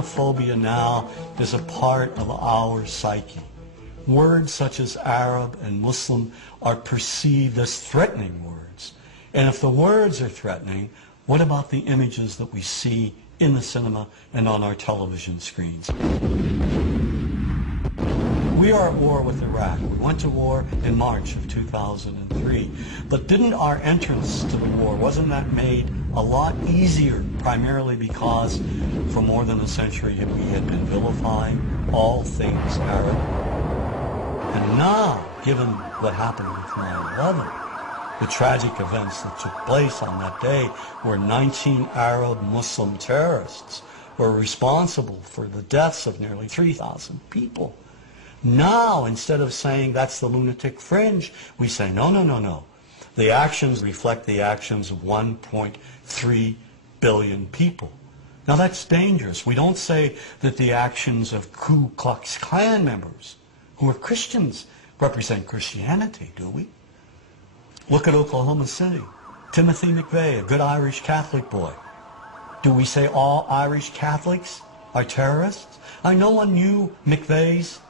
Islamophobia now is a part of our psyche. Words such as Arab and Muslim are perceived as threatening words. And if the words are threatening, what about the images that we see in the cinema and on our television screens? We are at war with Iraq. We went to war in March of 2003. But didn't our entrance to the war, wasn't that made a lot easier, primarily because for more than a century we had been vilifying all things Arab? And now, given what happened with 9/11, the tragic events that took place on that day, where 19 Arab Muslim terrorists were responsible for the deaths of nearly 3,000 people. Now, instead of saying that's the lunatic fringe, we say, no, no, no, no. The actions reflect the actions of 1.3 billion people. Now, that's dangerous. We don't say that the actions of Ku Klux Klan members, who are Christians, represent Christianity, do we? Look at Oklahoma City. Timothy McVeigh, a good Irish Catholic boy. Do we say all Irish Catholics are terrorists? No one knew McVeigh's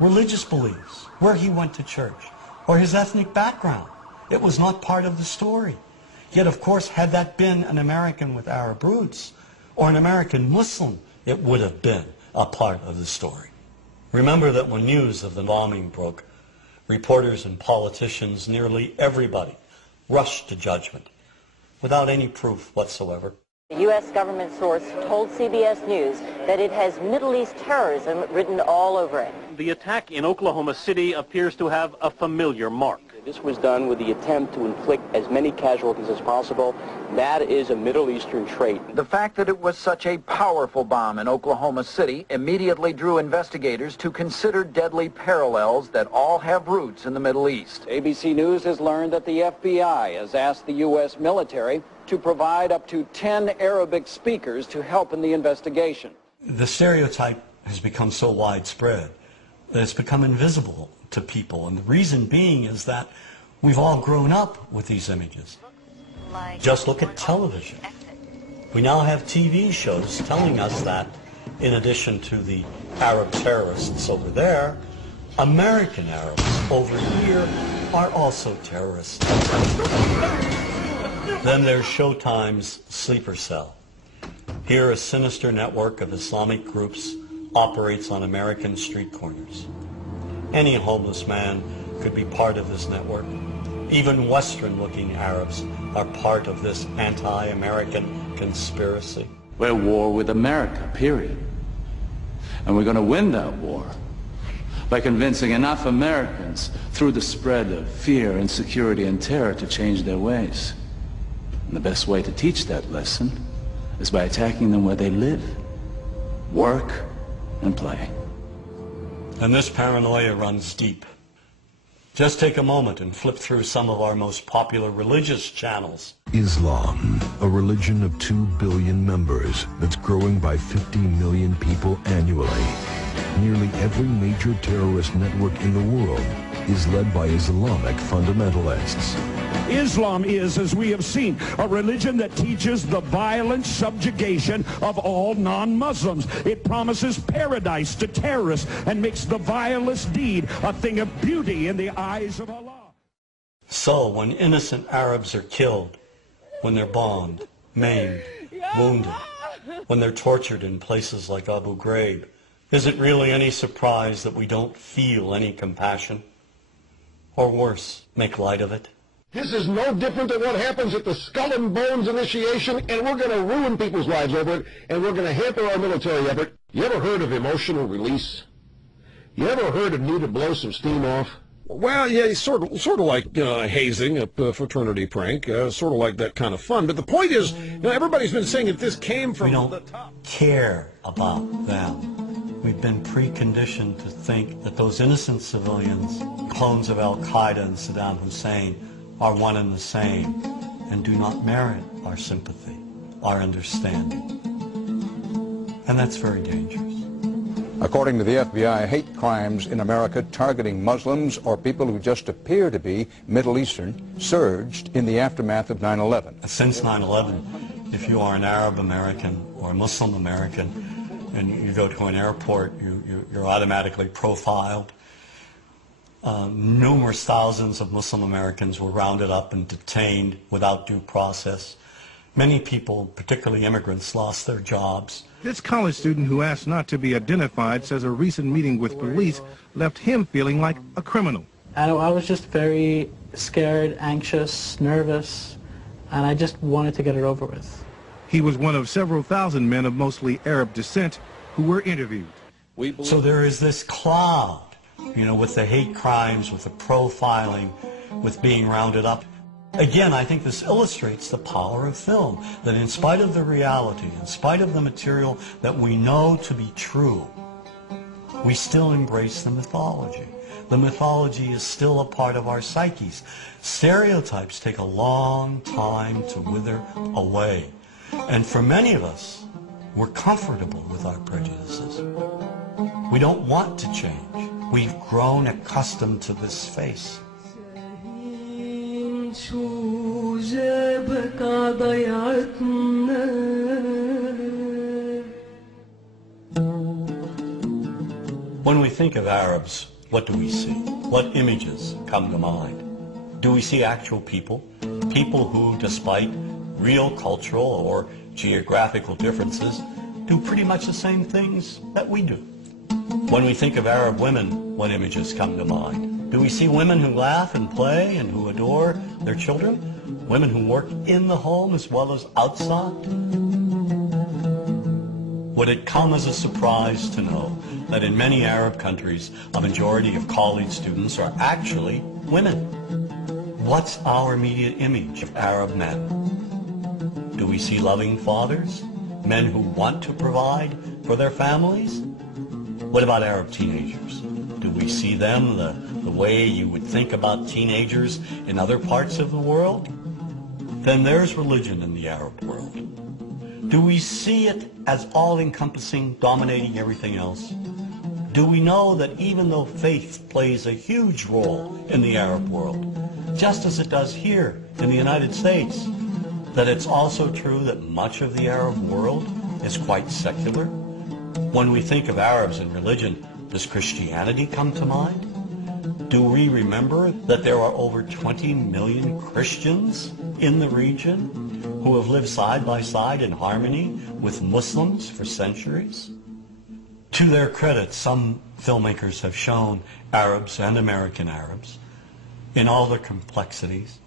religious beliefs, where he went to church, or his ethnic background. It was not part of the story. Yet, of course, had that been an American with Arab roots, or an American Muslim, it would have been a part of the story. Remember that when news of the bombing broke, reporters and politicians, nearly everybody, rushed to judgment, without any proof whatsoever. A U.S. government source told CBS News that it has Middle East terrorism written all over it. The attack in Oklahoma City appears to have a familiar mark. This was done with the attempt to inflict as many casualties as possible. That is a Middle Eastern trait. The fact that it was such a powerful bomb in Oklahoma City immediately drew investigators to consider deadly parallels that all have roots in the Middle East. ABC News has learned that the FBI has asked the U.S. military to provide up to 10 Arabic speakers to help in the investigation. The stereotype has become so widespread that it's become invisible to people, and the reason being is that we've all grown up with these images. Just look at television. We now have TV shows telling us that, in addition to the Arab terrorists over there, American Arabs over here are also terrorists. Then there's Showtime's Sleeper Cell. Here, a sinister network of Islamic groups operates on American street corners. Any homeless man could be part of this network. Even Western-looking Arabs are part of this anti-American conspiracy. We're at war with America, period. And we're going to win that war by convincing enough Americans through the spread of fear, insecurity, and terror to change their ways. And the best way to teach that lesson is by attacking them where they live, work, and play. And this paranoia runs deep. Just take a moment and flip through some of our most popular religious channels. Islam, a religion of 2 billion members that's growing by 50 million people annually. Nearly every major terrorist network in the world is led by Islamic fundamentalists. Islam is, as we have seen, a religion that teaches the violent subjugation of all non-Muslims. It promises paradise to terrorists and makes the vilest deed a thing of beauty in the eyes of Allah. So when innocent Arabs are killed, when they're bombed, maimed, wounded, when they're tortured in places like Abu Ghraib, is it really any surprise that we don't feel any compassion? Or worse, make light of it? This is no different than what happens at the Skull and Bones initiation, and we're going to ruin people's lives over it, and we're going to hamper our military effort. You ever heard of emotional release? You ever heard of need to blow some steam off? Well, yeah, sort of like hazing, a fraternity prank, sort of like that kind of fun. But the point is, everybody's been saying that this came from the top. We don't care about them. We've been preconditioned to think that those innocent civilians, clones of Al-Qaeda and Saddam Hussein, are one and the same and do not merit our sympathy, our understanding. And that's very dangerous. According to the FBI, hate crimes in America targeting Muslims or people who just appear to be Middle Eastern surged in the aftermath of 9/11. Since 9/11, if you are an Arab American or a Muslim American, and you go to an airport, you're automatically profiled. Numerous thousands of Muslim Americans were rounded up and detained without due process. Many people, particularly immigrants, lost their jobs. This college student who asked not to be identified says a recent meeting with police left him feeling like a criminal. I was just very scared, anxious, nervous, and I just wanted to get it over with. He was one of several thousand men of mostly Arab descent who were interviewed. So there is this cloud, you know, with the hate crimes, with the profiling, with being rounded up. Again, I think this illustrates the power of film, that in spite of the reality, in spite of the material that we know to be true, we still embrace the mythology. The mythology is still a part of our psyches. Stereotypes take a long time to wither away. And for many of us, we're comfortable with our prejudices. We don't want to change. We've grown accustomed to this face. When we think of Arabs, what do we see? What images come to mind? Do we see actual people? People who, despite real cultural or geographical differences, do pretty much the same things that we do. When we think of Arab women, what images come to mind? Do we see women who laugh and play and who adore their children? Women who work in the home as well as outside? Would it come as a surprise to know that in many Arab countries, a majority of college students are actually women? What's our immediate image of Arab men? Do we see loving fathers? Men who want to provide for their families? What about Arab teenagers? Do we see them the way you would think about teenagers in other parts of the world? Then there's religion in the Arab world. Do we see it as all-encompassing, dominating everything else? Do we know that even though faith plays a huge role in the Arab world, just as it does here in the United States, that it's also true that much of the Arab world is quite secular? When we think of Arabs and religion, does Christianity come to mind? Do we remember that there are over 20 million Christians in the region who have lived side by side in harmony with Muslims for centuries? To their credit, some filmmakers have shown Arabs and American Arabs in all their complexities.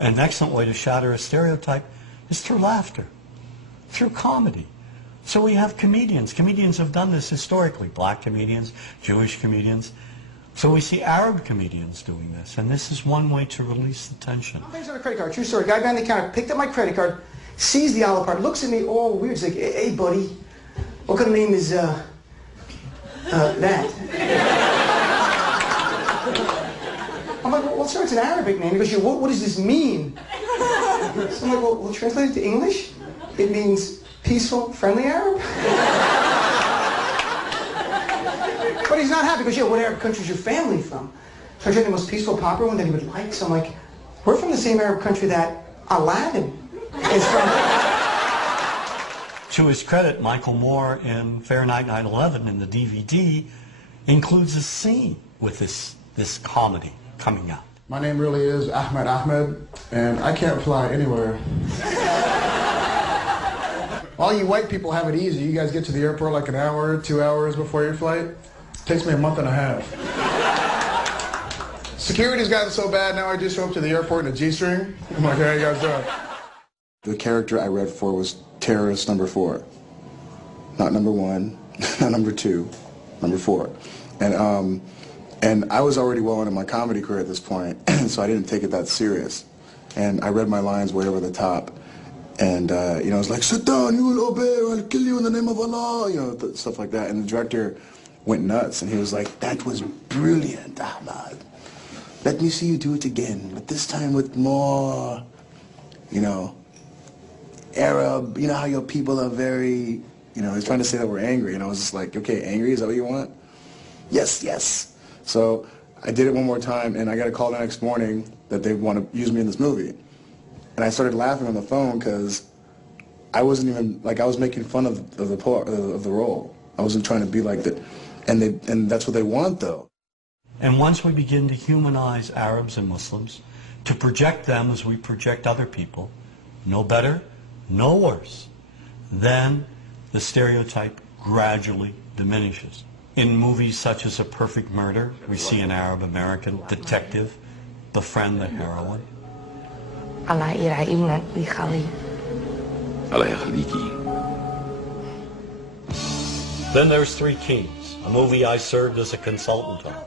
An excellent way to shatter a stereotype is through laughter, through comedy. So we have comedians. Comedians have done this historically, black comedians, Jewish comedians. So we see Arab comedians doing this, and this is one way to release the tension. Things on a credit card, true story. Guy behind the counter picked up my credit card, sees the Olive card, looks at me all weird. He's like, hey buddy, what kind of name is that? I'm like, well sir, it's an Arabic name. He goes, what does this mean? So I'm like, well translate it to English. It means peaceful, friendly Arab. But he's not happy because, what Arab country is your family from? So I tried the most peaceful, popular one that he would like. So I'm like, we're from the same Arab country that Aladdin is from. To his credit, Michael Moore in Fahrenheit 9/11 in the DVD includes a scene with this comedy coming out. My name really is Ahmed, and I can't fly anywhere. All you white people have it easy. You guys get to the airport like an hour, 2 hours before your flight. Takes me a month and a half. Security's gotten so bad now I just show up to the airport in a G-string. I'm like, how you guys doing? The character I read for was terrorist number 4. Not number 1, not number 2, number 4. And I was already well into my comedy career at this point, so I didn't take it that serious. And I read my lines way over the top. And, you know, I was like, sit down, you will obey, or I'll kill you in the name of Allah, you know, stuff like that. And the director went nuts, and he was like, that was brilliant, Ahmad. Let me see you do it again, but this time with more, you know, Arab, you know how your people are very, you know, he's trying to say that we're angry, and I was just like, okay, angry, is that what you want? Yes, yes. So I did it one more time, and I got a call the next morning that they want to use me in this movie. And I started laughing on the phone because I wasn't even, like, I was making fun of the role. I wasn't trying to be like that. And that's what they want, though. And once we begin to humanize Arabs and Muslims, to project them as we project other people, no better, no worse, then the stereotype gradually diminishes. In movies such as A Perfect Murder, we see an Arab-American detective befriend the heroine. Then there's Three Kings, a movie I served as a consultant on.